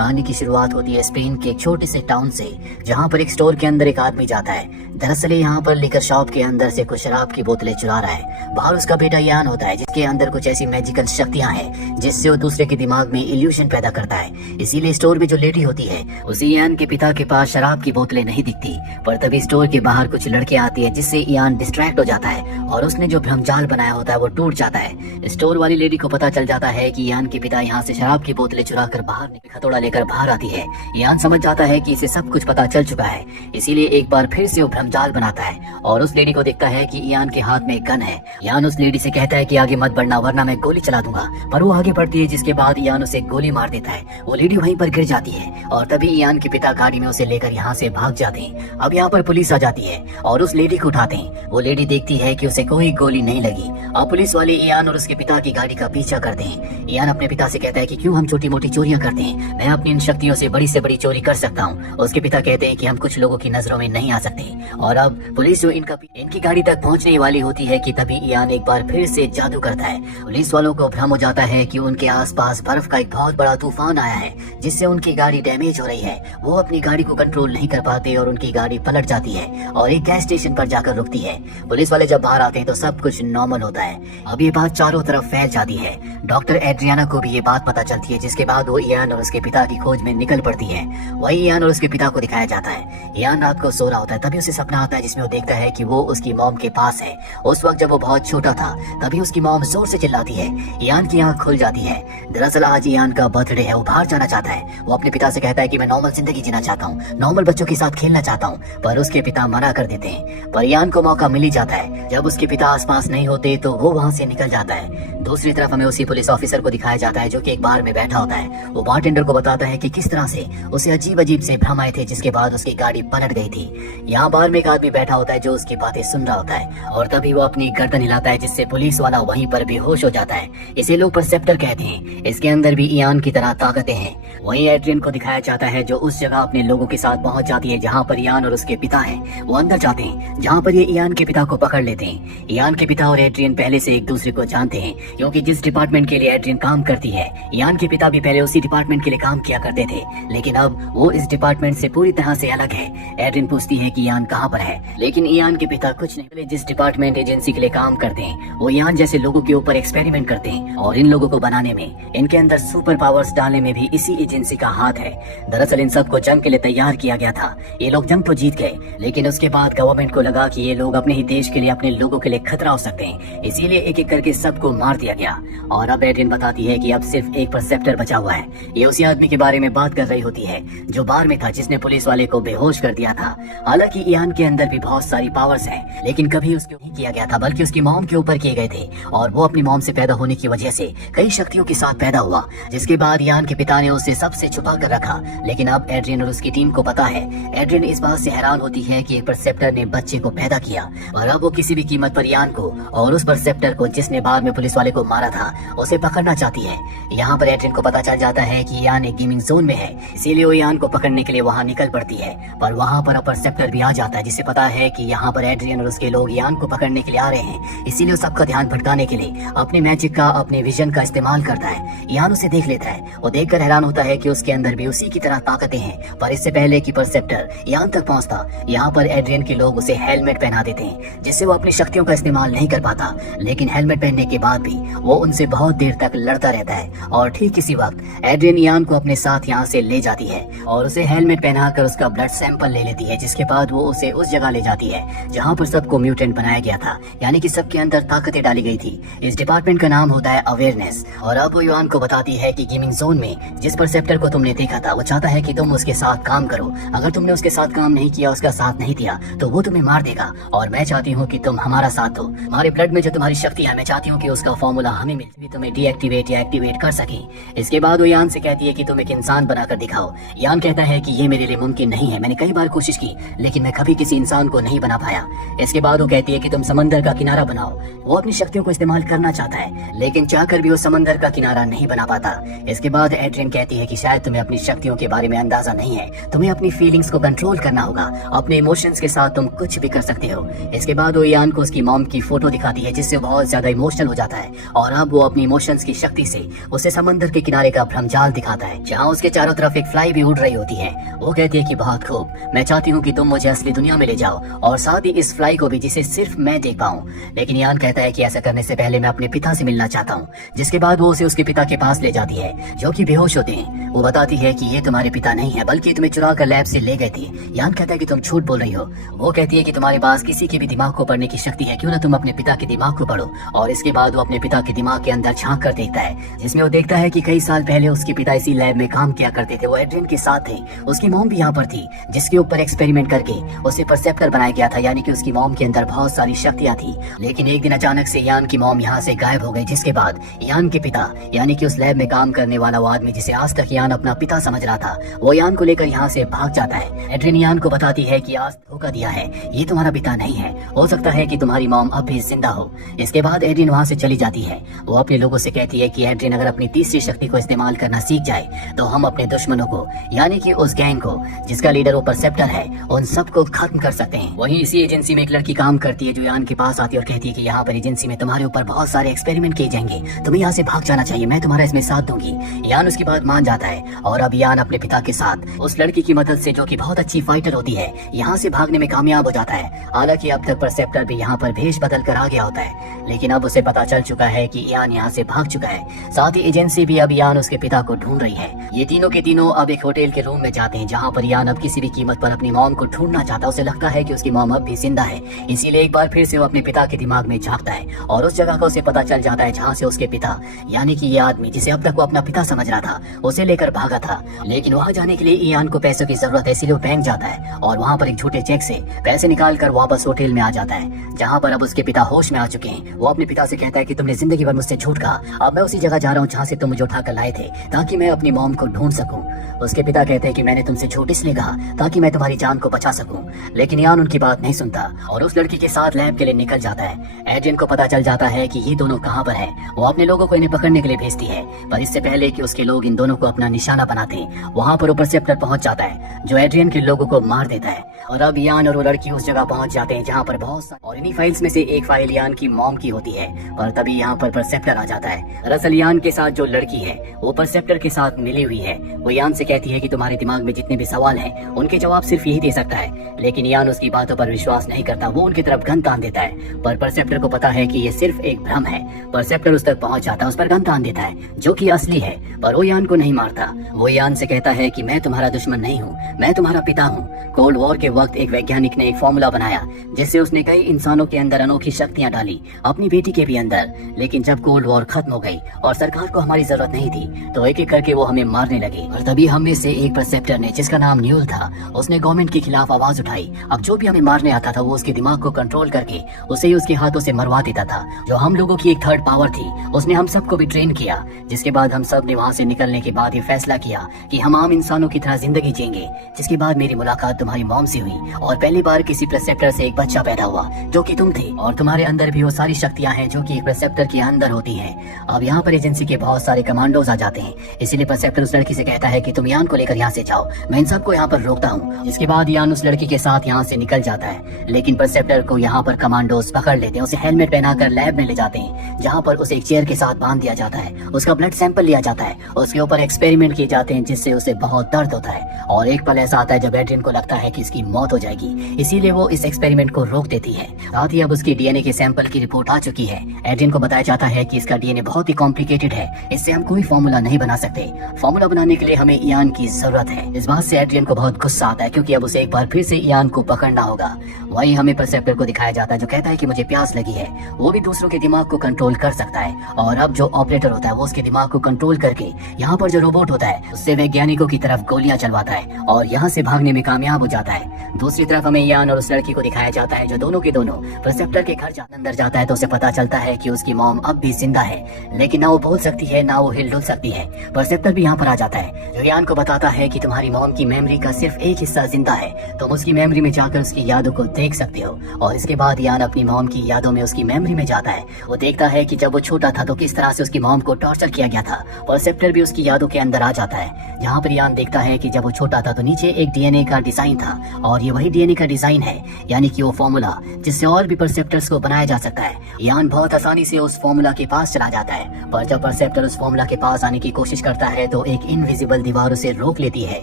कहानी की शुरुआत होती है स्पेन के एक छोटे से टाउन से, जहाँ पर एक स्टोर के अंदर एक आदमी जाता है। दरअसल यहाँ पर लिकर शॉप के अंदर से कुछ शराब की बोतलें चुरा रहा है। बाहर उसका बेटा यान होता है, जिसके अंदर कुछ ऐसी मैजिकल शक्तियाँ हैं जिससे वो दूसरे के दिमाग में इल्यूशन पैदा करता है। इसीलिए स्टोर में जो लेडी होती है उसे यान के पिता के पास शराब की बोतलें नहीं दिखती। पर तभी स्टोर के बाहर कुछ लड़कियां आती है, जिससे यान डिस्ट्रैक्ट हो जाता है और उसने जो भ्रमजाल बनाया होता है वो टूट जाता है। स्टोर वाली लेडी को पता चल जाता है कि यान के पिता यहाँ से शराब की बोतलें चुरा कर बाहर हथौड़ा लेकर बाहर आती है। यान समझ जाता है कि इसे सब कुछ पता चल चुका है, इसीलिए एक बार फिर से वो भ्रमजाल बनाता है और उस लेडी को देखता है कि यान के हाथ में एक गन है। यान उस लेडी से कहता है कि आगे मत बढ़ना वरना मैं गोली चला दूंगा, पर वो आगे बढ़ती है, जिसके बाद यान उसे गोली मार देता है। वो लेडी वहीं पर गिर जाती है और तभी यान के पिता गाड़ी में उसे लेकर यहाँ से भाग जाते हैं। अब यहाँ पर पुलिस आ जाती है और उस लेडी को उठाते हैं। वो लेडी देखती है कि उसे कोई गोली नहीं लगी। अब पुलिस वाले यान और उसके पिता की गाड़ी का पीछा करते हैं। यान अपने पिता से कहता है कि क्यों हम छोटी मोटी चोरियां करते हैं, मैं अपनी इन शक्तियों से बड़ी चोरी कर सकता हूँ। उसके पिता कहते हैं कि हम कुछ लोगों की नजरों में नहीं आ सकते। और अब पुलिस जो इनकी गाड़ी तक पहुँचने वाली होती है कि तभी यान एक बार फिर से जादू करता है। पुलिस वालों को भ्रम हो जाता है कि उनके आसपास बर्फ का एक बहुत बड़ा तूफान आया है, जिससे उनकी गाड़ी डैमेज हो रही है। वो अपनी गाड़ी को कंट्रोल नहीं कर पाते और उनकी गाड़ी पलट जाती है और एक गैस स्टेशन पर जाकर रुकती है। पुलिस वाले जब बाहर आते हैं तो सब कुछ नॉर्मल होता है। अब ये बात चारों तरफ फैल जाती है। डॉक्टर एड्रियाना को भी ये बात पता चलती है, जिसके बाद वो यान और उसके पिता की खोज में निकल पड़ती है। वही यान और उसके पिता को दिखाया जाता है। यान रात को सो रहा होता है, तभी उसे सपना आता है जिसमें वो देखता है कि वो उसकी मॉम के पास है। उस वक्त जब वो बहुत छोटा था, तभी उसकी मॉम जोर से चिल्लाती है। यान की आंख खुल जाती है। दरअसल आज यान का बर्थडे है, वो बाहर जाना चाहता है। वो अपने पिता से कहता है कि मैं नॉर्मल जिंदगी जीना चाहता हूँ, नॉर्मल बच्चों के साथ खेलना चाहता हूँ, पर उसके पिता मना कर देते हैं। पर यान को मौका मिल ही जाता है। जब उसके पिता आसपास नहीं होते तो वो वहाँ से निकल जाता है। दूसरी तरफ हमें उसी पुलिस ऑफिसर को दिखाया जाता है, जो कि एक बार में बैठा होता है। वो बारटेंडर को बताता है कि किस तरह से उसे अजीब अजीब से भ्रम आए थे, जिसके बाद उसकी गाड़ी पलट गई थी। यहाँ बार में एक आदमी बैठा होता है जो उसकी बातें सुन रहा होता है और तभी वो अपनी गर्दन हिलाता है, जिससे पुलिस वाला वहीं पर बेहोश हो जाता है। इसे लोग परसेप्टर कहते हैं। इसके अंदर भी यान की तरह ताकतें हैं। वहीं एड्रियन को दिखाया जाता है, जो उस जगह अपने लोगों के साथ पहुंच जाती है जहाँ पर यान और उसके पिता हैं। वो अंदर जाते हैं जहाँ पर ये यान के पिता को पकड़ लेते हैं। यान के पिता और एड्रियन पहले से एक दूसरे को जानते हैं, क्योंकि जिस डिपार्टमेंट के लिए एड्रियन काम करती है, यान के पिता भी पहले उसी डिपार्टमेंट के लिए काम किया करते थे, लेकिन अब वो इस डिपार्टमेंट से पूरी तरह से अलग है। एड्रियन पूछती है कि यान कहाँ पर है, लेकिन यान के पिता कुछ नहीं, जिस डिपार्टमेंट एजेंसी के लिए काम करते हैं वो यान जैसे लोगों के ऊपर एक्सपेरिमेंट करते हैं और इन लोगों को बनाने में, इनके अंदर सुपर पावर्स डालने में भी इसी एजेंसी का हाथ है। दरअसल इन सबको जंग के लिए तैयार किया गया था। ये लोग जंग तो जीत गए, लेकिन उसके बाद गवर्नमेंट को लगा कि ये लोग अपने ही देश के लिए, अपने लोगों के लिए खतरा हो सकते हैं, इसीलिए एक एक करके सबको मार दिया गया। और अब एड्रियन बताती है कि अब सिर्फ एक परसेप्टर बचा हुआ है। ये उसी आदमी के बारे में बात कर रही होती है जो बार में था, जिसने पुलिस वाले को बेहोश कर दिया था। हालांकि यान के अंदर भी बहुत सारी पावर्स हैं, लेकिन कभी उसके नहीं किया गया था, बल्कि उसकी मॉम के ऊपर किए गए थे। और वो अपनी मॉम से पैदा होने की वजह से कई शक्तियों के साथ पैदा हुआ, जिसके बाद यान के पिता ने उसे सबसे छुपा कर रखा। लेकिन अब एड्रियन और उसकी टीम को पता है। एड्रियन इस बात से हैरान होती है कि एक परसेप्टर ने बच्चे को पैदा किया, और अब वो किसी भी कीमत पर यान को और उस परसेप्टर को, जिसने बाद में पुलिस वाले को मारा था, उसे पकड़ना चाहती है। यहाँ पर एड्रियन को पता चल जाता है कि यान एक गेमिंग जोन में है, इसीलिए वो यान को पकड़ने के लिए वहाँ निकल पड़ती है। पर वहाँ पर परसेप्टर भी आ जाता है, जिसे पता है कि यहाँ पर एड्रियन और उसके लोग यान को पकड़ने के लिए आ रहे हैं, इसीलिए वो सबका ध्यान भटकाने के लिए अपने मैजिक का, अपने विजन का इस्तेमाल करता है। यान उसे देख लेता है। वो देखकर हैरान होता है कि उसके अंदर भी उसी की तरह ताकतें हैं। पर इससे पहले कि परसेप्टर यान तक पहुंचता, यहाँ पर एड्रियन के लोग उसे हेलमेट पहना देते हैं, जिससे वो अपनी शक्तियों का इस्तेमाल नहीं कर पाता। लेकिन हेलमेट पहनने के बाद भी वो उनसे बहुत देर तक लड़ता रहता है। और ठीक इसी वक्त एड्रियन यान को अपने साथ यहाँ से ले जाती है और उसे हेलमेट पहनाकर उसका ब्लड सैंपल ले लेती है, जिसके बाद वो उसे उस जगह ले जाती है जहाँ पर सबको म्यूटेंट बनाया गया था, यानी कि सबके अंदर ताकतें डाली गई थी। इस डिपार्टमेंट का नाम होता है अवेयरनेस। और अब वो यान को बताती है कि गेमिंग जोन में जिस परसेप्टर को तुमने देखा था, वो चाहता है कि तुम उसके साथ काम करो। अगर तुमने उसके साथ काम नहीं किया, उसका साथ नहीं दिया, तो वो तुम्हें मार देगा। और मैं चाहती हूँ कि तुम हमारा साथ दो। हमारे ब्लड में जो तुम्हारी शक्ति है, मैं चाहती हूँ कि उसका फॉर्मूला हमें मिल, तुम्हें डीएक्टिवेट या एक्टिवेट कर सके। इसके बाद वो यान से कहती है कि तुम एक इंसान बनाकर दिखाओ। यान कहता है कि ये मेरे लिए मुमकिन नहीं है, मैंने कई बार कोशिश की, लेकिन मैं कभी किसी इंसान को नहीं बना पाया। इसके बाद वो कहती है कि तुम समंदर का किनारा बनाओ। वो अपनी शक्तियों को इस्तेमाल करना चाहता है, लेकिन चाहकर भी वो समंदर का किनारा नहीं बना पाता। इसके बाद एड्रियन कहती है कि शायद तुम्हें अपनी शक्तियों के बारे में अंदाजा नहीं है, तुम्हें अपनी फीलिंग्स को कंट्रोल करना होगा, अपने इमोशंस के साथ तुम कुछ भी कर सकते हो। इसके बाद वो यान को उसकी मॉम की फोटो दिखाती है, जिससे बहुत ज्यादा इमोशनल हो जाता है और अब वो अपनी इमोशंस की शक्ति से उसे समंदर के किनारे का भ्रमजाल दिखाता है, जहाँ उसके चारों तरफ एक फ्लाई भी उड़ रही होती है। वो कहती है कि बहुत खूब, मैं चाहती हूँ कि तुम मुझे असली दुनिया में ले जाओ और साथ ही इस फ्लाई को भी जिसे सिर्फ मैं देख पाऊँ। लेकिन यान कहता है कि ऐसा करने से पहले मैं अपने पिता से मिलना चाहता हूँ। जिसके बाद वो उसे उसके पिता के पास ले जाती है जो कि बेहोश होते हैं। वो बताती है कि ये तुम्हारे पिता नहीं है बल्कि तुम्हें चुरा कर लैब से ले गए थे। यान कहता है कि तुम झूठ बोल रही हो। वो कहती है कि तुम्हारे पास किसी के भी दिमाग को पढ़ने की शक्ति है, क्यों ना तुम अपने पिता के दिमाग को पढ़ो। और इसके बाद वो अपने पिता के दिमाग के अंदर झांक कर देखता है, जिसमें वो देखता है कि कई साल पहले उसके पिता इसी लैब में काम किया करते थे। वो एड्रियन के साथ थे। उसकी मॉम भी यहाँ पर थी, जिसके ऊपर एक्सपेरिमेंट करके उसे परसेप्टर बनाया गया था, यानी कि उसकी मॉम के अंदर बहुत सारी शक्तियाँ थी। लेकिन एक दिन अचानक से यान की मॉम यहाँ से गायब हो गई, जिसके बाद यान के पिता यानी कि उस लैब में काम करने वाला वो आदमी जिसे आज तक यान अपना पिता समझ रहा था, वो यान को लेकर यहाँ से भाग जाता है। एड्रियन यान को बताती है कि आज धोखा दिया है, ये तुम्हारा पिता नहीं है, हो सकता है कि तुम्हारी मॉम अब भी जिंदा हो। इसके बाद एड्रियन वहाँ से चली जाती है। वो अपने लोगों से कहती है कि एड्रियन अगर अपनी तीसरी शक्ति को इस्तेमाल करना सीख जाए तो हम अपने दुश्मनों को यानी कि उस गैंग को जिसका लीडर वो परसेप्टर है, उन सबको खत्म कर सकते हैं। वहीं इसी एजेंसी में एक लड़की काम करती है जो यान के पास आती है और कहती है कि यहाँ पर एजेंसी में तुम्हारे ऊपर बहुत सारे एक्सपेरिमेंट किए जाएंगे, तुम्हें यहाँ से भाग जाना चाहिए, मैं तुम्हारा इसमें साथ दूंगी। यान उसकी बात मान जाता है और अब यान अपने पिता के साथ उस लड़की की मदद से, जो कि बहुत अच्छी फाइटर होती है, यहाँ से भागने में कामयाब हो जाता है। हालांकि अब तक परसेप्टर भी यहाँ पर भेष बदल कर आ गया होता है, लेकिन अब उसे पता चल चुका है कि यान यहाँ से भाग चुका है। साथ ही एजेंसी भी अब यान उसके पिता को ढूंढ रही है। ये तीनों के तीनों अब एक होटल के रूम में जाते हैं, जहाँ पर यान अब किसी भी कीमत पर अपनी मॉम को ढूंढना चाहता है। उसे लगता है कि उसकी मॉम अब भी जिंदा है, इसीलिए एक बार फिर से वो अपने पिता के दिमाग में झांकता है और उस जगह का उसे पता चल जाता है जहाँ से उसके पिता यानी कि ये आदमी जिसे अब तक वो अपना पिता समझ रहा था, उसे लेकर भागा था। लेकिन वहाँ जाने के लिए यान को पैसों की जरूरत है, इसीलिए वो बैंक जाता है और वहाँ पर एक झूठे चेक से पैसे निकाल कर वापस होटल में आ जाता है, जहाँ पर अब उसके पिता होश में आ चुके हैं। वो अपने पिता से कहता है कि तुमने जिंदगी भर मुझसे झूठ कहा, अब मैं उसी जगह जा रहा हूँ जहाँ से तुम मुझे उठाकर लाए थे, ताकि मैं अपनी मॉम को ढूंढ सकूं। उसके पिता कहते हैं कि मैंने तुमसे झूठ इसलिए कहा ताकि मैं तुम्हारी जान को बचा सकूं। लेकिन यान उनकी बात नहीं सुनता और उस लड़की के साथ लैब के लिए निकल जाता है। एड्रियन को पता चल जाता है कि ये दोनों कहाँ पर है। वो अपने लोगों को इन्हें पकड़ने के लिए भेजती है, पर इससे पहले कि उसके लोग इन दोनों को अपना निशाना बनाते वहाँ पर परसेप्टर पहुंच जाता है, जो एड्रियन के लोगों को मार देता है। और अब यान और वो लड़की उस जगह पहुंच जाते हैं जहाँ पर बहुत सारी, और इन्हीं फाइल्स में से एक फाइल यान की मॉम की होती है। पर तभी यहाँ पर परसेप्टर आ जाता है। दरअसल यान के साथ जो लड़की है वो परसेप्टर के साथ मिली हुई है। वो यान से कहती है कि तुम्हारे दिमाग में जितने भी सवाल हैं उनके जवाब सिर्फ यही दे सकता है, लेकिन यान उसकी बातों पर विश्वास नहीं करता। वो उनकी तरफ गन तान देता है, पर परसेप्टर को पता है कि ये सिर्फ एक भ्रम है। परसेप्टर उस तक पहुंच जाता है, उस पर गन तान देता है जो कि असली है, पर वो यान को नहीं मारता। वो यान से कहता है कि मैं तुम्हारा दुश्मन नहीं हूँ, मैं तुम्हारा पिता हूँ। कोल्ड वॉर के वक्त एक वैज्ञानिक ने एक फॉर्मूला बनाया जिससे उसने कई इंसानों के अंदर अनोखी शक्तियां डाली, अपनी बेटी के भी अंदर। लेकिन जब कोल्ड वॉर खत्म हो गई और सरकार को हमारी जरूरत नहीं थी, तो एक एक करके वो हमें मारने लगे। और तभी हम में से एक परसेप्टर ने, जिसका नाम न्यूल था, उसने गवर्नमेंट के खिलाफ आवाज उठाई। अब जो भी हमें मारने आता था वो उसके दिमाग को कंट्रोल करके उसे ही उसके हाथों से मरवा देता था। जो हम लोगों की एक थर्ड पावर थी, उसने हम सबको भी ट्रेन किया। जिसके बाद हम सब ने वहाँ से निकलने के बाद ये फैसला किया कि हम आम इंसानों की तरह जिंदगी जिएंगे। जिसके बाद मेरी मुलाकात तुम्हारी मॉम से हुई और पहली बार किसी परसेप्टर से एक बच्चा पैदा हुआ जो कि तुम थे, और तुम्हारे अंदर भी वो सारी शक्तियां हैं जो कि एक परसेप्टर के अंदर होती हैं। अब यहाँ पर एजेंसी के बहुत सारे कमांडोज आ जाते हैं, इसीलिए परसेप्टर उस लड़की से कहता है कि तुम यान को लेकर यहाँ से जाओ, मैं इन सबको यहाँ पर रोकता हूँ। इसके बाद यान उस लड़की के साथ यहाँ से निकल जाता है, लेकिन परसेप्टर को यहाँ पर कमांडोज पकड़ लेते हैं। उसे हेलमेट पहनाकर लैब में ले जाते हैं, जहाँ पर उसे एक चेयर के साथ बांध दिया जाता है। उसका ब्लड सैंपल लिया जाता है, उसके ऊपर एक्सपेरिमेंट किए जाते हैं जिससे उसे बहुत दर्द होता है। और एक पल ऐसा आता है जब एड्रियन को लगता है कि इसकी मौत हो जाएगी, इसीलिए वो इस एक्सपेरिमेंट को रोक देती है। साथ ही अब उसकी डीएनए के सैंपल की रिपोर्ट आ चुकी है। एड्रियन को बताया जाता है कि इसका डीएनए बहुत ही कॉम्प्लिकेटेड है, इससे हम कोई फॉर्मूला नहीं बना सकते। फॉर्मूला बनाने के लिए हमें यान की जरूरत है। इस बात से एड्रियन को बहुत गुस्सा आता है, क्योंकि अब उसे एक बार फिर से यान को पकड़ना होगा। वहीं हमें परसेप्टर को दिखाया जाता है जो कहता है कि मुझे प्यास लगी है। वो भी दूसरों के दिमाग को कंट्रोल कर सकता है, और अब जो ऑपरेटर होता है वो उसके दिमाग को कंट्रोल करके यहाँ पर जो रोबोट होता है उससे वैज्ञानिकों की तरफ गोलियां चलवाता है और यहाँ से भागने में कामयाब हो जाता है। दूसरी तरफ हमें यान और उस लड़की को दिखाया जाता है जो दोनों के दोनों परसेप्टर के घर अंदर जाता है, तो उसे पता चलता है कि उसकी मॉम अब भी जिंदा है, लेकिन ना वो बोल सकती है ना वो हिल डुल सकती है। परसेप्टर भी यहाँ पर आ जाता है, जो यान को बताता है कि तुम्हारी मॉम की मेमोरी का सिर्फ एक हिस्सा जिंदा है, तुम उसकी मेमोरी में जाकर उसकी यादों को देख सकते हो। और इसके बाद यान अपनी मॉम की यादों में उसकी मेमोरी में जाता है। वो देखता है कि जब वो छोटा था तो किस तरह से उसकी मॉम को टॉर्चर किया गया था। परसेप्टर भी उसकी यादों के अंदर आ जाता है, जहाँ पर यान देखता है कि जब वो छोटा था तो नीचे एक डीएनए का डिजाइन था, और ये वही डीएनए का डिजाइन है, यानी कि वो फॉर्मूला जिससे और भी परसेप्टर्स को बनाया जा सकता है। यान बहुत आसानी से उस फॉर्मूला के पास चला जाता है, पर जब परसेप्टर उस फॉर्मूला के पास आने की कोशिश करता है तो एक इनविजिबल दीवार उसे रोक लेती है,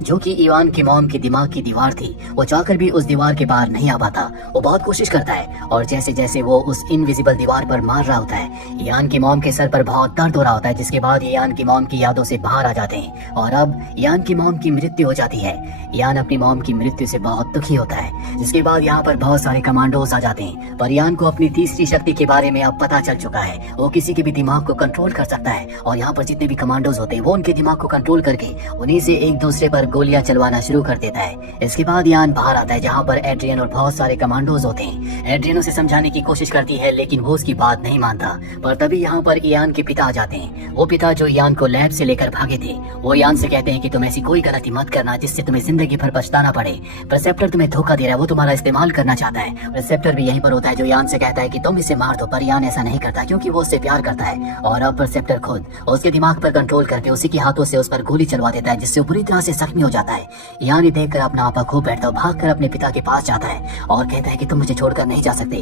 जो कि इवान की मॉम की दिमाग की दीवार थी। वो चाहकर भी उस दीवार के बाहर नहीं आ पाता। वो बहुत कोशिश करता है और जैसे जैसे वो उस इनविजिबल दीवार पर मार रहा होता है, इयान की मॉम के सर पर बहुत दर्द हो रहा होता है, जिसके बाद इयान की मॉम की यादों से बाहर आ जाते हैं और अब इयान की मॉम की मृत्यु हो जाती है। इयान अपनी मॉम की मृत्यु से बहुत दुखी होता है, जिसके बाद यहाँ पर बहुत सारे कमांडोज आ जाते हैं। पर इयान को अपनी तीसरी शक्ति के बारे में अब पता चल चुका है। वो किसी के भी दिमाग को कंट्रोल कर सकता है और यहाँ पर जितने भी कमांडोज होते हैं वो उनके दिमाग को कंट्रोल करके उन्हीं से एक दूसरे पर गोलियां चलवाना शुरू कर देता है। इसके बाद इयान बाहर आता है, जहाँ पर एड्रियन और बहुत सारे कमांडोज होते हैं। एड्रियन उसे समझाने की कोशिश करती है, लेकिन वो उसकी बात नहीं मानता। पर तभी यहाँ पर इयान के पिता आ जाते हैं। वो पिता जो इयान को लैब से लेकर भागे थे, वो इयान से कहते हैं कि तुम ऐसी कोई गलती मत करना जिससे तुम्हें जिंदगी भर पछताना पड़े। परसेप्टर तुम्हें धोखा दे रहा है, वो तुम्हारा इस्तेमाल करना चाहता है। परसेप्टर भी यहीं पर होता है, जो इयान से कहता है कि तुम इसे मार दो, पर इयान ऐसा नहीं करता क्योंकि वो उससे प्यार करता है। और अब परसेप्टर खुद उसके दिमाग पर कंट्रोल करके उसी के हाथों से उस पर गोली चलवा देता है, जिससे वो पूरी तरह से जख्मी हो जाता है। इयान देखकर अपना आपा खो बैठता है, भागकर अपने पिता के पास जाता है और कहता है कि तुम मुझे छोड़कर नहीं जा सकते।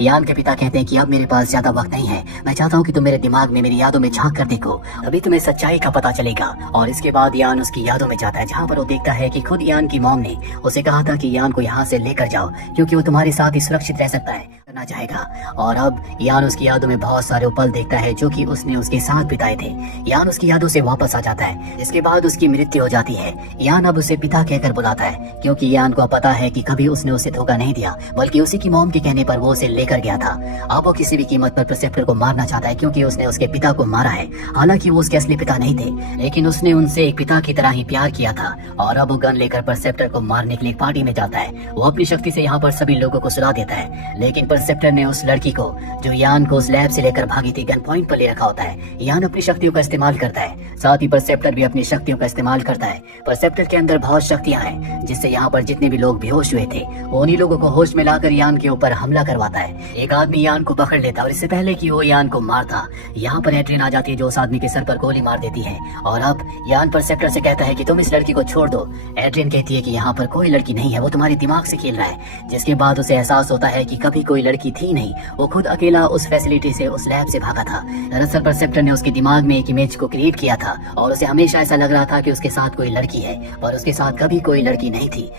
इयान के पिता कहते हैं कि अब मेरे पास ज्यादा वक्त नहीं है, मैं चाहता हूँ कि तुम मेरे दिमाग में मेरी यादों में झांक कर देखो, अभी तुम्हें सच्चाई का पता चलेगा। और इसके बाद इयान उसकी यादों में जाता है, जहाँ पर वो देखता है कि खुद इयान की मॉम ने उसे कहा था कि इयान को यहाँ से लेकर जाओ क्योंकि वो तुम्हारे साथ ही सुरक्षित रह सकता है, करना चाहेगा। और अब इयान उसकी यादों में बहुत सारे पल देखता है जो कि उसने उसके साथ बिताए थे। इयान उसकी यादों से वापस आ जाता है, इसके बाद उसकी मृत्यु हो जाती है। इयान अब उसे पिता कहकर बुलाता है, क्योंकि इयान को पता है कि कभी उसने उसे धोखा नहीं दिया, बल्कि उसी की मॉम के कहने पर वो उसे लेकर गया था। अब वो किसी भी कीमत पर परसेप्टर को मारना चाहता है, क्योंकि उसने उसके पिता को मारा है। हालांकि वो उसके असली पिता नहीं थे, लेकिन उसने उनसे एक पिता की तरह ही प्यार किया था। और अब वो गन लेकर परसेप्टर को मारने के लिए पार्टी में जाता है। वो अपनी शक्ति से यहाँ पर सभी लोगों को सुला देता है, लेकिन परसेप्टर ने उस लड़की को जो इयान को उस लैब से लेकर भागी थी गन पॉइंट पर ले रखा होता है। इयान अपनी शक्तियों का इस्तेमाल करता है, साथ ही परसेप्टर भी अपनी शक्तियों का इस्तेमाल करता है। परसेप्टर के अंदर बहुत शक्तियां हैं, जिससे यहाँ पर जितने भी लोग बेहोश हुए थे वो उन्हीं लोगों को होश में लाकर इयान के ऊपर हमला करवाता है। एक आदमी इयान को पकड़ लेता है और इससे पहले कि वो इयान को मारता, यहाँ पर एड्रियन आ जाती है, जो उस आदमी के सर पर गोली मार देती है। और अब इयान परसेप्टर से कहता है कि तुम इस लड़की को छोड़ दो। एड्रियन कहती है कि यहाँ पर कोई लड़की नहीं है, वो तुम्हारे दिमाग से खेल रहा है। जिसके बाद उसे एहसास होता है कि कभी कोई लड़की थी नहीं, वो खुद अकेला उस फैसिलिटी से उस लैब से भागा था। दरअसल परसेप्टर ने उसके दिमाग में एक इमेज को क्रिएट किया था और उसे हमेशा ऐसा लग रहा था कि उसके साथ कोई लड़की है, पर उसके साथ कभी कोई लड़की नहीं थी।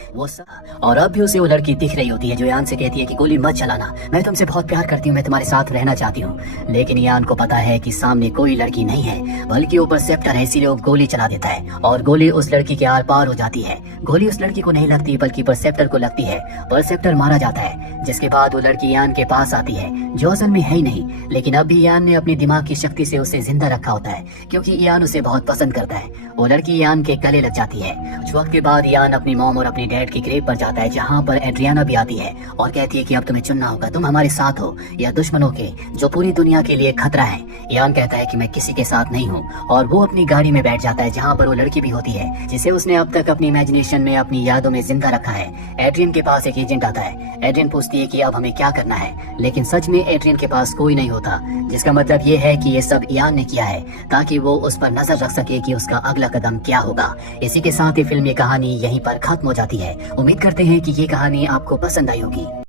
और अब भी उसे वो लड़की दिख रही होती है, जो इयान से कहती है कि गोली मत चलाना, मैं तुमसे बहुत प्यार करती हूँ, मैं तुम्हारे साथ रहना चाहती हूँ। लेकिन इयान को पता है कि सामने कोई लड़की नहीं है, बल्कि वो परसेप्टर है, इसीलिए वो गोली चला देता है और गोली उस लड़की के आर पार हो जाती है। गोली उस लड़की को नहीं लगती, बल्कि परसेप्टर को लगती है। परसेप्टर मारा जाता है, जिसके बाद वो लड़की इयान के पास आती है, जो असल में है ही नहीं, लेकिन अब भी इयान ने अपनी दिमाग की शक्ति से उसे जिंदा रखा होता है, क्योंकि इयान उसे बहुत पसंद करता है। वो लड़की इयान के गले लग जाती है। कुछ वक्त के बाद इयान अपनी मॉम और अपनी डैड की ग्रेव पर जाता है, जहाँ पर एड्रियाना भी आती है और कहती है कि अब तुम्हें चुनना होगा, तुम हमारे साथ हो या दुश्मनों के, जो पूरी दुनिया के लिए खतरा है। इयान कहता है कि मैं किसी के साथ नहीं हूँ और वो अपनी गाड़ी में बैठ जाता है, जहाँ पर वो लड़की भी होती है, जिसे उसने अब तक अपनी इमेजिनेशन में, अपनी यादों में जिंदा रखा है। एड्रियन के पास एक एजेंट आता है। एड्रियन पूछती है कि अब हमें क्या करना है, लेकिन सच में एड्रियन के पास कोई नहीं होता, जिसका मतलब ये है कि ये सब इयान ने किया है ताकि वो उस पर नजर रख सके कि उसका अगला कदम क्या होगा। इसी के साथ ही फिल्म की कहानी यहीं पर खत्म हो जाती है। उम्मीद करते हैं कि ये कहानी आपको पसंद आई होगी।